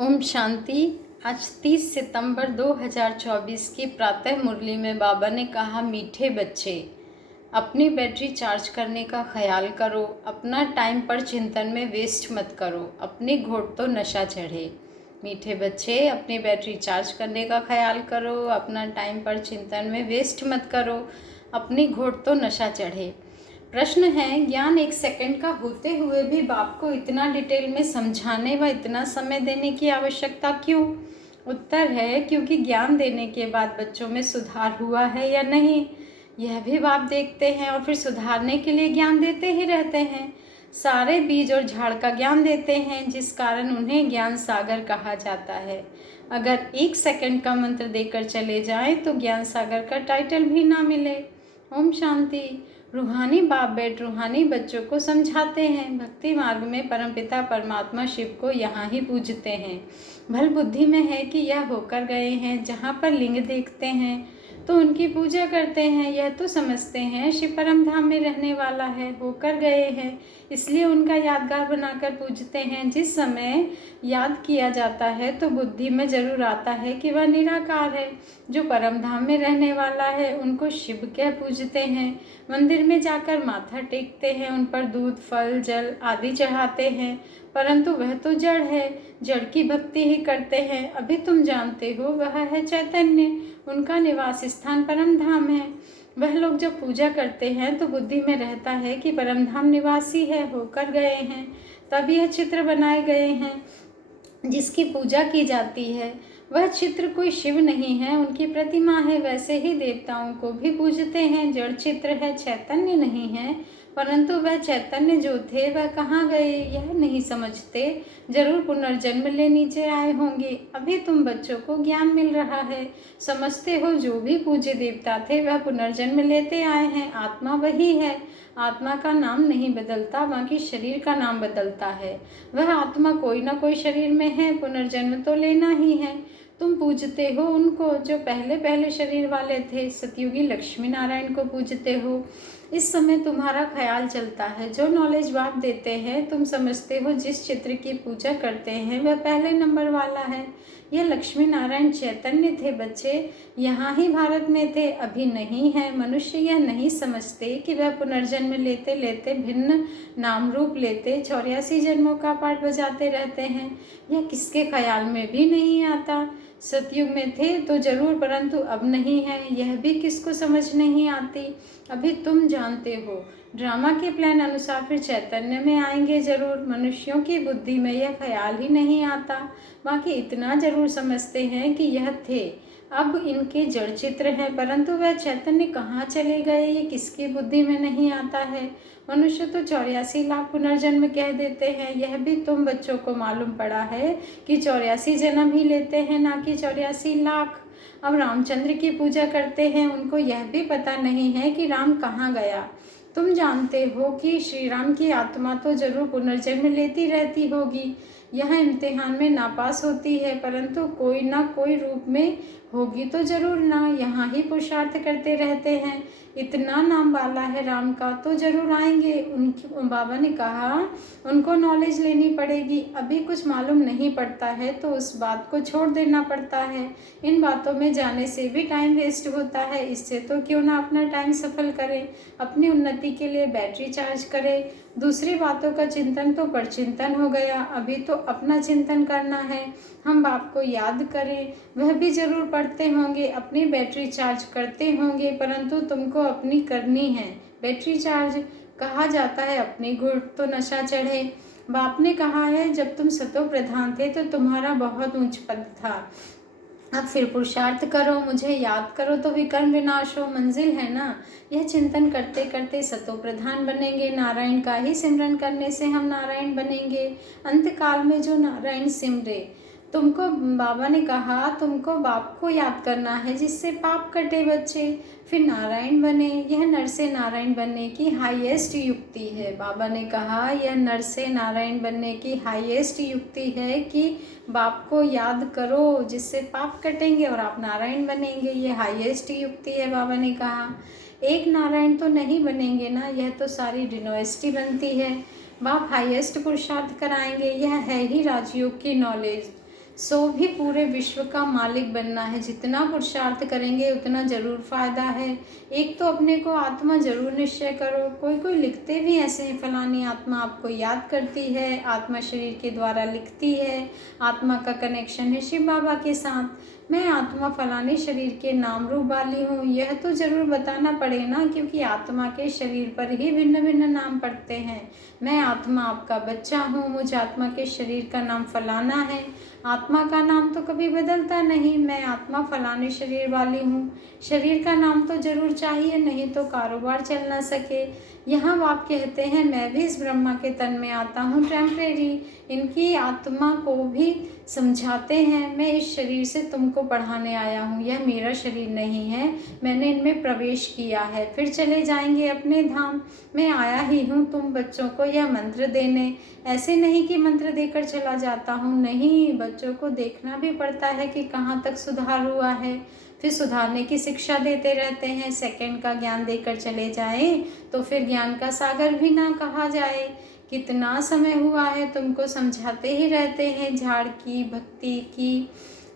ओम शांति। आज 30 सितंबर 2024 की प्रातः मुरली में बाबा ने कहा, मीठे बच्चे अपनी बैटरी चार्ज करने का ख्याल करो, अपना टाइम पर चिंतन में वेस्ट मत करो, अपनी घोट तो नशा चढ़े। मीठे बच्चे अपनी बैटरी चार्ज करने का ख्याल करो, अपना टाइम पर चिंतन में वेस्ट मत करो, अपनी घोट तो नशा चढ़े। प्रश्न है, ज्ञान 1 सेकंड का होते हुए भी बाप को इतना डिटेल में समझाने व इतना समय देने की आवश्यकता क्यों? उत्तर है, क्योंकि ज्ञान देने के बाद बच्चों में सुधार हुआ है या नहीं यह भी बाप देखते हैं और फिर सुधारने के लिए ज्ञान देते ही रहते हैं। सारे बीज और झाड़ का ज्ञान देते हैं, जिस कारण उन्हें ज्ञान सागर कहा जाता है। अगर 1 सेकंड का मंत्र देकर चले जाएं तो ज्ञान सागर का टाइटल भी ना मिले। ओम शांति। रूहानी बाप बेट रूहानी बच्चों को समझाते हैं। भक्ति मार्ग में परमपिता परमात्मा शिव को यहाँ ही पूजते हैं। भल बुद्धि में है कि यह होकर गए हैं, जहाँ पर लिंग देखते हैं तो उनकी पूजा करते हैं। यह तो समझते हैं शिव परम धाम में रहने वाला है, होकर गए हैं, इसलिए उनका यादगार बनाकर पूजते हैं। जिस समय याद किया जाता है तो बुद्धि में जरूर आता है कि वह निराकार है, जो परम धाम में रहने वाला है। उनको शिव कह पूजते हैं। मंदिर में जाकर माथा टेकते हैं, उन पर दूध फल जल आदि चढ़ाते हैं, परंतु वह तो जड़ है, जड़ की भक्ति ही करते हैं। अभी तुम जानते हो वह है चैतन्य, उनका निवास स्थान परम धाम है। वह लोग जब पूजा करते हैं तो बुद्धि में रहता है कि परम धाम निवासी है, होकर गए हैं, तब यह चित्र बनाए गए हैं जिसकी पूजा की जाती है। वह चित्र कोई शिव नहीं है, उनकी प्रतिमा है। वैसे ही देवताओं को भी पूजते हैं, जड़ चित्र है, चैतन्य नहीं है। परंतु वह चैतन्य जो थे वह कहाँ गए यह नहीं समझते, जरूर पुनर्जन्म ले नीचे आए होंगे। अभी तुम बच्चों को ज्ञान मिल रहा है, समझते हो जो भी पूज्य देवता थे वह पुनर्जन्म लेते आए हैं। आत्मा वही है, आत्मा का नाम नहीं बदलता, बाकी शरीर का नाम बदलता है। वह आत्मा कोई ना कोई शरीर में है, पुनर्जन्म तो लेना ही है। तुम पूजते हो उनको जो पहले पहले शरीर वाले थे, सतयुगी लक्ष्मी नारायण को पूजते हो। इस समय तुम्हारा ख्याल चलता है, जो नॉलेज बाप देते हैं तुम समझते हो जिस चित्र की पूजा करते हैं वह पहले नंबर वाला है। यह लक्ष्मी नारायण चैतन्य थे बच्चे, यहाँ ही भारत में थे, अभी नहीं है। मनुष्य यह नहीं समझते कि वह पुनर्जन्म लेते लेते भिन्न नाम रूप लेते 84 जन्मों का पाठ बजाते रहते हैं। यह किसके ख्याल में भी नहीं आता। सतयुग में थे तो जरूर, परंतु अब नहीं है, यह भी किसको समझ नहीं आती। अभी तुम जानते हो, ड्रामा के प्लान अनुसार फिर चैतन्य में आएंगे जरूर। मनुष्यों की बुद्धि में यह ख्याल ही नहीं आता, बाकी इतना जरूर समझते हैं कि यह थे, अब इनके जड़ चित्र हैं, परंतु वह चैतन्य कहाँ चले गए ये किसकी बुद्धि में नहीं आता है। मनुष्य तो 84 लाख पुनर्जन्म कह देते हैं, यह भी तुम बच्चों को मालूम पड़ा है कि 84 जन्म ही लेते हैं, ना कि 84 लाख। अब रामचंद्र की पूजा करते हैं, उनको यह भी पता नहीं है कि राम कहाँ गया। तुम जानते हो कि श्री राम की आत्मा तो जरूर पुनर्जन्म लेती रहती होगी, यह इम्तिहान में नापास होती है, परंतु कोई ना कोई रूप में होगी तो जरूर ना, यहाँ ही पुरुषार्थ करते रहते हैं। इतना नाम वाला है राम का तो जरूर आएंगे। उनकी बाबा ने कहा उनको नॉलेज लेनी पड़ेगी, अभी कुछ मालूम नहीं पड़ता है तो उस बात को छोड़ देना पड़ता है। इन बातों में जाने से भी टाइम वेस्ट होता है, इससे तो क्यों ना अपना टाइम सफल करें, अपनी उन्नति के लिए बैटरी चार्ज करें। दूसरी बातों का चिंतन तो परचिंतन हो गया, अभी तो अपना चिंतन करना है। हम बाप को याद करें, वह भी जरूर पढ़ते होंगे, अपनी बैटरी चार्ज करते होंगे, परंतु तुमको अपनी करनी है बैटरी चार्ज। कहा जाता है अपनी घुट तो नशा चढ़े। बाप ने कहा है जब तुम सतो प्रधान थे तो तुम्हारा बहुत ऊंच पद था, अब फिर पुरुषार्थ करो, मुझे याद करो तो विकर्म विनाश हो, मंजिल है ना। यह चिंतन करते करते सतो प्रधान बनेंगे, नारायण का ही सिमरन करने से हम नारायण बनेंगे। अंत काल में जो नारायण सिमरे, तुमको बाबा ने कहा तुमको बाप को याद करना है जिससे पाप कटे बच्चे, फिर नारायण बने। यह नर से नारायण बनने की हाईएस्ट युक्ति है। बाबा ने कहा यह नर से नारायण बनने की हाईएस्ट युक्ति है कि बाप को याद करो जिससे पाप कटेंगे और आप नारायण बनेंगे। ये हाईएस्ट युक्ति है। बाबा ने कहा एक नारायण तो नहीं बनेंगे ना, यह तो सारी डिनोएस्टी बनती है। बाप हाईएस्ट पुरुषार्थ कराएंगे, यह है ही राजयोग की नॉलेज। सो भी पूरे विश्व का मालिक बनना है। जितना पुरुषार्थ करेंगे उतना ज़रूर फ़ायदा है। एक तो अपने को आत्मा ज़रूर निश्चय करो। कोई कोई लिखते भी ऐसे हैं, फलानी आत्मा आपको याद करती है, आत्मा शरीर के द्वारा लिखती है, आत्मा का कनेक्शन है शिव बाबा के साथ। मैं आत्मा फलाने शरीर के नाम रूप वाली हूँ, यह तो ज़रूर बताना पड़े ना, क्योंकि आत्मा के शरीर पर ही भिन्न भिन्न नाम पड़ते हैं। मैं आत्मा आपका बच्चा हूँ, मुझ आत्मा के शरीर का नाम फलाना है। आत्मा का नाम तो कभी बदलता नहीं। मैं आत्मा फलाने शरीर वाली हूँ। शरीर का नाम तो जरूर चाहिए, नहीं तो कारोबार चल ना सके। यहाँ आप कहते हैं मैं भी इस ब्रह्मा के तन में आता हूँ टेम्परेरी। इनकी आत्मा को भी समझाते हैं मैं इस शरीर से तुमको पढ़ाने आया हूँ, यह मेरा शरीर नहीं है, मैंने इनमें प्रवेश किया है, फिर चले जाएंगे अपने धाम। मैं आया ही हूँ तुम बच्चों को यह मंत्र देने। ऐसे नहीं कि मंत्र देकर चला जाता हूँ, नहीं, बच्चों को देखना भी पड़ता है कि कहाँ तक सुधार हुआ है, फिर सुधारने की शिक्षा देते रहते हैं। सेकंड का ज्ञान देकर चले जाएं तो फिर ज्ञान का सागर भी ना कहा जाए। कितना समय हुआ है तुमको समझाते ही रहते हैं। झाड़ की,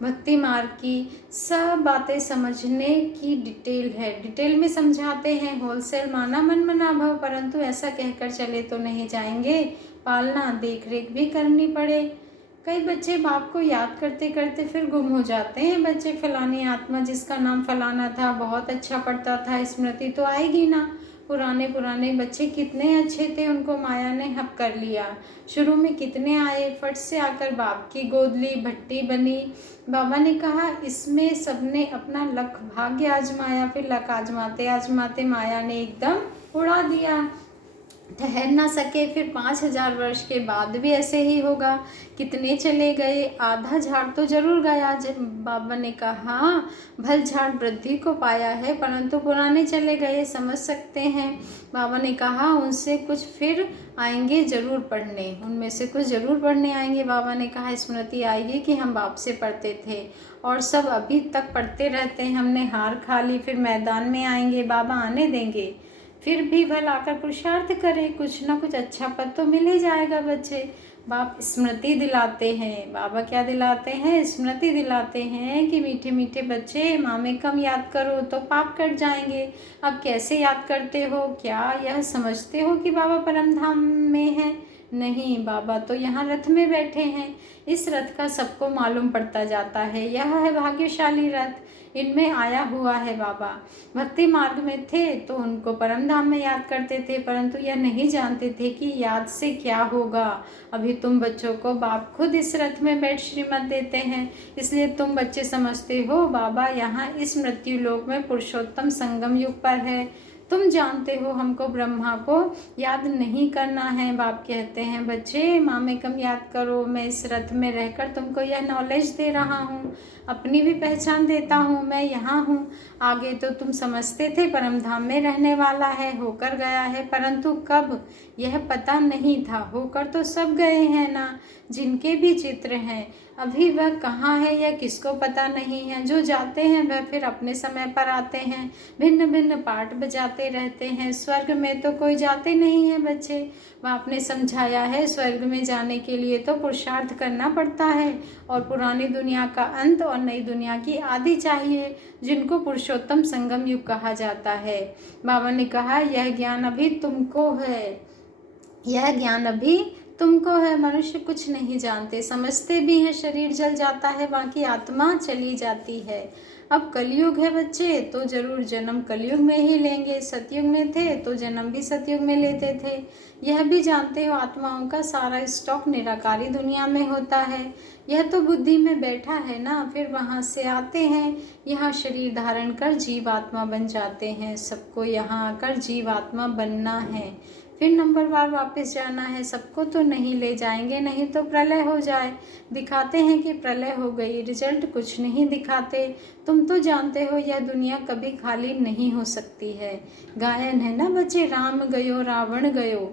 भक्ति मार्ग की सब बातें समझने की डिटेल है, डिटेल में समझाते हैं। होलसेल माना मन मना भव, परंतु ऐसा कहकर चले तो नहीं जाएंगे, पालना देख रेख भी करनी पड़े। कई बच्चे बाप को याद करते करते फिर गुम हो जाते हैं। बच्चे फलानी आत्मा जिसका नाम फलाना था, बहुत अच्छा पढ़ता था, स्मृति तो आएगी ना। पुराने बच्चे कितने अच्छे थे, उनको माया ने हप कर लिया। शुरू में कितने आए, फट से आकर बाप की गोद ली, भट्टी बनी। बाबा ने कहा इसमें सबने अपना लक भाग्य आजमाया, फिर लक आजमाते आजमाते माया ने एकदम उड़ा दिया, ठहर ना सके। फिर 5000 वर्ष के बाद भी ऐसे ही होगा। कितने चले गए, आधा झाड़ तो जरूर गया। जब बाबा ने कहा भल झाड़ वृद्धि को पाया है, परंतु पुराने चले गए, समझ सकते हैं। बाबा ने कहा उनसे कुछ फिर आएंगे जरूर पढ़ने, उनमें से कुछ जरूर पढ़ने आएंगे। बाबा ने कहा स्मृति आएगी कि हम बाप से पढ़ते थे और सब अभी तक पढ़ते रहते हैं, हमने हार खा ली, फिर मैदान में आएंगे, बाबा आने देंगे। फिर भी भल आकर पुरुषार्थ करें, कुछ ना कुछ अच्छा पद तो मिल ही जाएगा। बच्चे बाप स्मृति दिलाते हैं। बाबा क्या दिलाते हैं? स्मृति दिलाते हैं कि मीठे मीठे बच्चे माँ में कम याद करो तो पाप कट जाएंगे। अब कैसे याद करते हो? क्या यह समझते हो कि बाबा परम धाम में है? नहीं, बाबा तो यहाँ रथ में बैठे हैं। इस रथ का सबको मालूम पड़ता जाता है, यह है भाग्यशाली रथ, इनमें आया हुआ है बाबा। भक्ति मार्ग में थे तो उनको परम धाम में याद करते थे, परंतु यह नहीं जानते थे कि याद से क्या होगा। अभी तुम बच्चों को बाप खुद इस रथ में बैठ श्रीमत देते हैं, इसलिए तुम बच्चे समझते हो बाबा यहाँ इस मृत्यु लोक में पुरुषोत्तम संगम युग पर है। तुम जानते हो हमको ब्रह्मा को याद नहीं करना है। बाप कहते हैं बच्चे माँ में कम याद करो, मैं इस रथ में रहकर तुमको यह नॉलेज दे रहा हूँ, अपनी भी पहचान देता हूँ, मैं यहाँ हूँ। आगे तो तुम समझते थे परम धाम में रहने वाला है, होकर गया है, परंतु कब यह पता नहीं था। होकर तो सब गए हैं ना, जिनके भी चित्र हैं, अभी वह कहाँ है यह किसको पता नहीं है। जो जाते हैं वह फिर अपने समय पर आते हैं, भिन्न भिन्न पाठ बजाते रहते हैं। स्वर्ग में तो कोई जाते नहीं है बच्चे। बाप ने समझाया है स्वर्ग में जाने के लिए तो पुरुषार्थ करना पड़ता है, और पुरानी दुनिया का अंत और नई दुनिया की आदि चाहिए, जिनको पुरुषोत्तम संगम युग कहा जाता है। बाबा ने कहा यह ज्ञान अभी तुमको है, यह ज्ञान अभी तुमको है। मनुष्य कुछ नहीं जानते, समझते भी हैं शरीर जल जाता है, बाकी आत्मा चली जाती है। अब कलयुग है बच्चे तो जरूर जन्म कलयुग में ही लेंगे। सतयुग में थे तो जन्म भी सतयुग में लेते थे। यह भी जानते हो आत्माओं का सारा स्टॉक निराकारी दुनिया में होता है। यह तो बुद्धि में बैठा है ना, फिर वहाँ से आते हैं, यहाँ शरीर धारण कर जीव आत्मा बन जाते हैं। सबको यहाँ आकर जीव आत्मा बनना है, फिर नंबर बार वापस जाना है। सबको तो नहीं ले जाएंगे, नहीं तो प्रलय हो जाए। दिखाते हैं कि प्रलय हो गई, रिजल्ट कुछ नहीं दिखाते। तुम तो जानते हो यह दुनिया कभी खाली नहीं हो सकती है। गायन है ना बच्चे, राम गयो रावण गयो,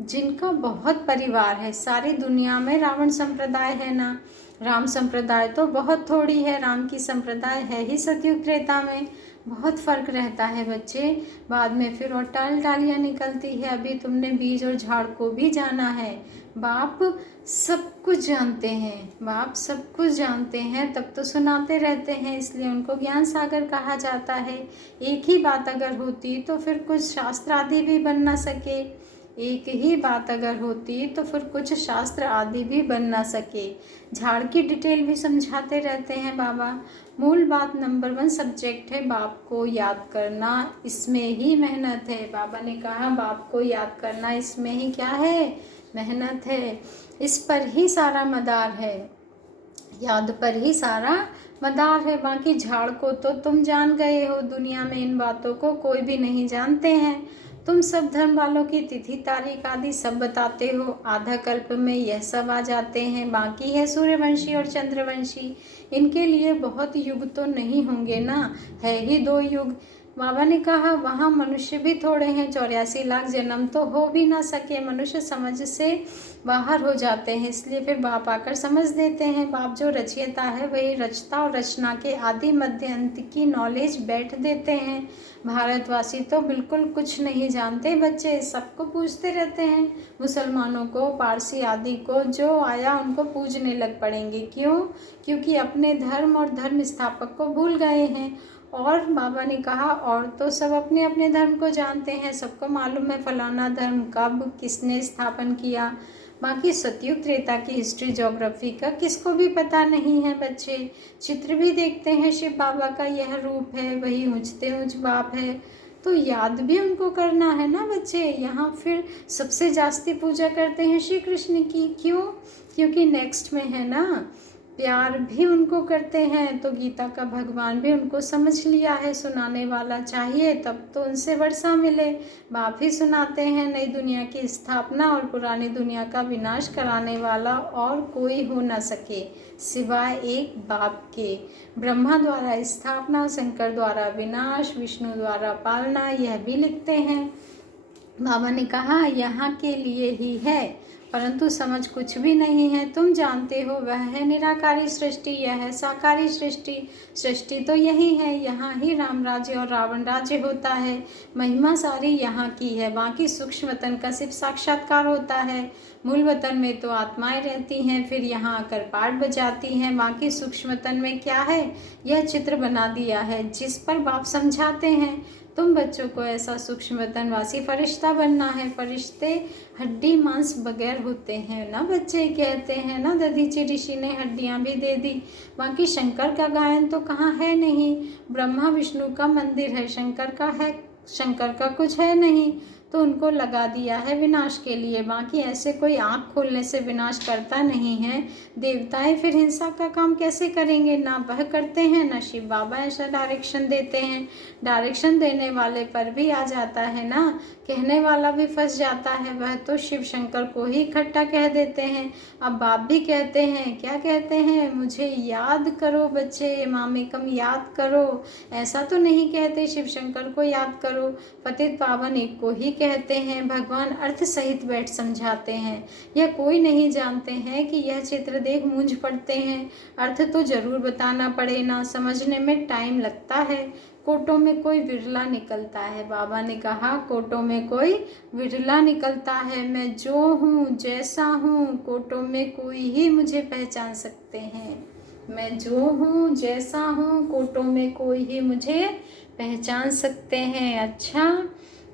जिनका बहुत परिवार है सारी दुनिया में। रावण संप्रदाय है ना, राम संप्रदाय तो बहुत थोड़ी है। राम की संप्रदाय है ही सतयुग त्रेता में, बहुत फर्क रहता है बच्चे। बाद में फिर और टालियाँ निकलती है। अभी तुमने बीज और झाड़ को भी जाना है। बाप सब कुछ जानते हैं, बाप सब कुछ जानते हैं, तब तो सुनाते रहते हैं, इसलिए उनको ज्ञान सागर कहा जाता है। एक ही बात अगर होती तो फिर कुछ शास्त्र आदि भी बन ना सके, एक ही बात अगर होती तो फिर कुछ शास्त्र आदि भी बन ना सके। झाड़ की डिटेल भी समझाते रहते हैं बाबा। मूल बात नंबर 1 सब्जेक्ट है बाप को याद करना, इसमें ही मेहनत है। बाबा ने कहा बाप को याद करना, इसमें ही क्या है, मेहनत है, इस पर ही सारा मदार है, याद पर ही सारा मदार है। बाकी झाड़ को तो तुम जान गए हो, दुनिया में इन बातों को कोई भी नहीं जानते हैं। तुम सब धर्म वालों की तिथि तारीख आदि सब बताते हो, आधा कल्प में यह सब आ जाते हैं। बाकी है सूर्यवंशी और चंद्रवंशी, इनके लिए बहुत युग तो नहीं होंगे ना, है ही 2 युग। बाबा ने कहा वहाँ मनुष्य भी थोड़े हैं, 84 लाख जन्म तो हो भी ना सके, मनुष्य समझ से बाहर हो जाते हैं, इसलिए फिर बाप आकर समझ देते हैं। बाप जो रचयिता है वही रचता और रचना के आदि मध्य अंत की नॉलेज बैठ देते हैं। भारतवासी तो बिल्कुल कुछ नहीं जानते, बच्चे सबको पूछते रहते हैं, मुसलमानों को, पारसी आदि को, जो आया उनको पूजने लग पड़ेंगे। क्यों? क्योंकि अपने धर्म और धर्म स्थापक को भूल गए हैं। और बाबा ने कहा और तो सब अपने अपने धर्म को जानते हैं, सबको मालूम है फलाना धर्म कब किसने स्थापन किया। बाकी सतयुग त्रेता की हिस्ट्री ज्योग्राफी का किसको भी पता नहीं है बच्चे। चित्र भी देखते हैं शिव बाबा का यह रूप है, वही ऊंचते ऊंच बाप है, तो याद भी उनको करना है ना बच्चे। यहाँ फिर सबसे जास्ती पूजा करते हैं श्री कृष्ण की। क्यों? क्योंकि नेक्स्ट में है ना, प्यार भी उनको करते हैं, तो गीता का भगवान भी उनको समझ लिया है, सुनाने वाला चाहिए तब तो उनसे वर्षा मिले। बाप ही सुनाते हैं नई दुनिया की स्थापना और पुरानी दुनिया का विनाश कराने वाला और कोई हो न सके सिवाय एक बाप के। ब्रह्मा द्वारा स्थापना, शंकर द्वारा विनाश, विष्णु द्वारा पालना, यह भी लिखते हैं। बाबा ने कहा यहाँ के लिए ही है, परंतु समझ कुछ भी नहीं है। तुम जानते हो वह है निराकारी सृष्टि, यह है साकारी सृष्टि। सृष्टि तो यही है, यहाँ ही राम राज्य और रावण राज्य होता है, महिमा सारी यहाँ की है। बाकी सूक्ष्म वतन का सिर्फ साक्षात्कार होता है, मूल वतन में तो आत्माएं रहती हैं, फिर यहाँ आकर पाठ बजाती हैं। बाकी सूक्ष्म वतन में क्या है, यह चित्र बना दिया है जिस पर बाप समझाते हैं। तुम बच्चों को ऐसा सूक्ष्म वतनवासी फरिश्ता बनना है। फरिश्ते हड्डी मांस बगैर होते हैं ना बच्चे, कहते हैं ना दधीची ऋषि ने हड्डियां भी दे दी। बाकी शंकर का गायन तो कहाँ है नहीं, ब्रह्मा विष्णु का मंदिर है, शंकर का है, शंकर का कुछ है नहीं, तो उनको लगा दिया है विनाश के लिए। बाकी ऐसे कोई आँख खोलने से विनाश करता नहीं है। देवताएं फिर हिंसा का काम कैसे करेंगे, ना वह करते हैं ना शिव बाबा ऐसा डायरेक्शन देते हैं। डायरेक्शन देने वाले पर भी आ जाता है ना, कहने वाला भी फंस जाता है, वह तो शिव शंकर को ही इकट्ठा कह देते हैं। अब बाप भी कहते हैं, क्या कहते हैं, मुझे याद करो बच्चे, मामेकम याद करो। ऐसा तो नहीं कहते शिव शंकर को याद करो, पतित पावन एक को ही कहते हैं। भगवान अर्थ सहित बैठ समझाते हैं, यह कोई नहीं जानते हैं कि यह चित्र देख मूंझ पड़ते हैं। अर्थ तो जरूर बताना पड़े ना, समझने में टाइम लगता है। कोटों में कोई विरला निकलता है, बाबा ने कहा कोटों में कोई विरला निकलता है। मैं जो हूँ जैसा हूँ, कोटों में कोई ही मुझे पहचान सकते हैं। मैं जो हूँ जैसा हूँ, कोटों में कोई ही मुझे पहचान सकते हैं। अच्छा,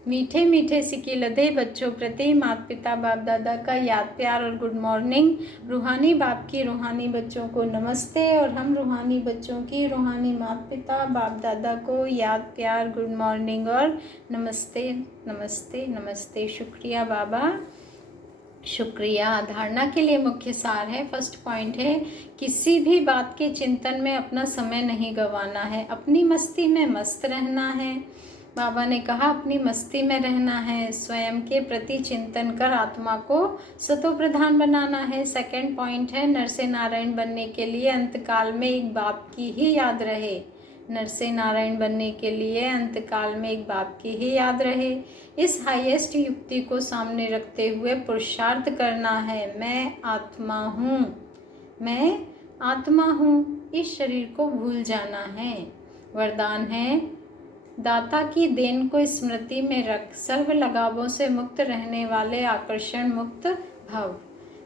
मीठे मीठे सिके लदे बच्चों प्रति माता पिता बाप दादा का याद प्यार और गुड मॉर्निंग। रूहानी बाप की रूहानी बच्चों को नमस्ते, और हम रूहानी बच्चों की रूहानी माता पिता बाप दादा को याद प्यार गुड मॉर्निंग और नमस्ते नमस्ते नमस्ते। शुक्रिया बाबा, शुक्रिया। धारणा के लिए मुख्य सार है, फर्स्ट पॉइंट है, किसी भी बात के चिंतन में अपना समय नहीं गंवाना है, अपनी मस्ती में मस्त रहना है। बाबा ने कहा अपनी मस्ती में रहना है, स्वयं के प्रति चिंतन कर आत्मा को सतो प्रधान बनाना है। सेकंड पॉइंट है, नर से नारायण बनने के लिए अंतकाल में एक बाप की ही याद रहे। नर से नारायण बनने के लिए अंतकाल में एक बाप की ही याद रहे। इस हाईएस्ट युक्ति को सामने रखते हुए पुरुषार्थ करना है। मैं आत्मा हूँ, मैं आत्मा हूँ, इस शरीर को भूल जाना है। वरदान है, दाता की देन को स्मृति में रख सर्व लगावों से मुक्त रहने वाले आकर्षण मुक्त भव।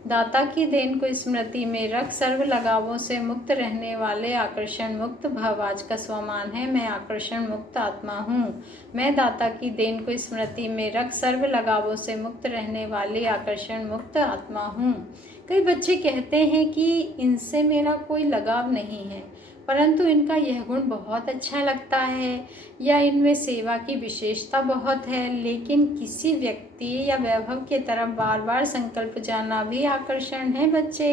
दाता की देन को स्मृति में रख सर्व लगावों से मुक्त रहने वाले आकर्षण मुक्त भव। आज का स्वमान है, मैं आकर्षण मुक्त आत्मा हूँ। मैं दाता की देन को स्मृति में रख सर्व लगावों से मुक्त रहने वाली आकर्षण मुक्त आत्मा हूँ। कई बच्चे कहते हैं कि इनसे मेरा कोई लगाव नहीं है, परंतु इनका यह गुण बहुत अच्छा लगता है या इनमें सेवा की विशेषता बहुत है, लेकिन किसी व्यक्ति या वैभव की तरफ बार बार संकल्प जाना भी आकर्षण है। बच्चे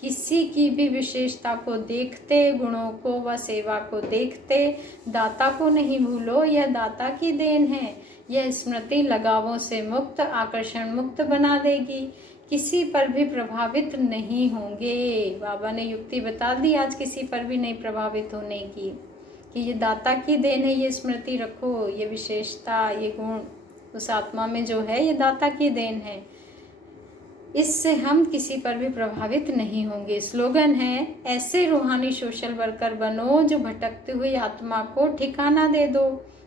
किसी की भी विशेषता को देखते, गुणों को व सेवा को देखते दाता को नहीं भूलो, यह दाता की देन है। यह स्मृति लगावों से मुक्त आकर्षण मुक्त बना देगी, किसी पर भी प्रभावित नहीं होंगे। बाबा ने युक्ति बता दी आज किसी पर भी नहीं प्रभावित होने की, कि ये दाता की देन है। ये स्मृति रखो, ये विशेषता, ये गुण उस आत्मा में जो है ये दाता की देन है, इससे हम किसी पर भी प्रभावित नहीं होंगे। स्लोगन है, ऐसे रूहानी सोशल वर्कर बनो जो भटकती हुई आत्मा को ठिकाना दे दो,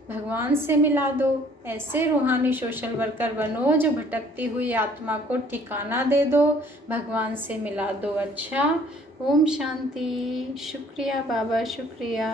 भगवान से मिला दो। ऐसे रूहानी सोशल वर्कर बनो जो भटकती हुई आत्मा को ठिकाना दे दो, भगवान से मिला दो। अच्छा, ओम शांति। शुक्रिया बाबा, शुक्रिया।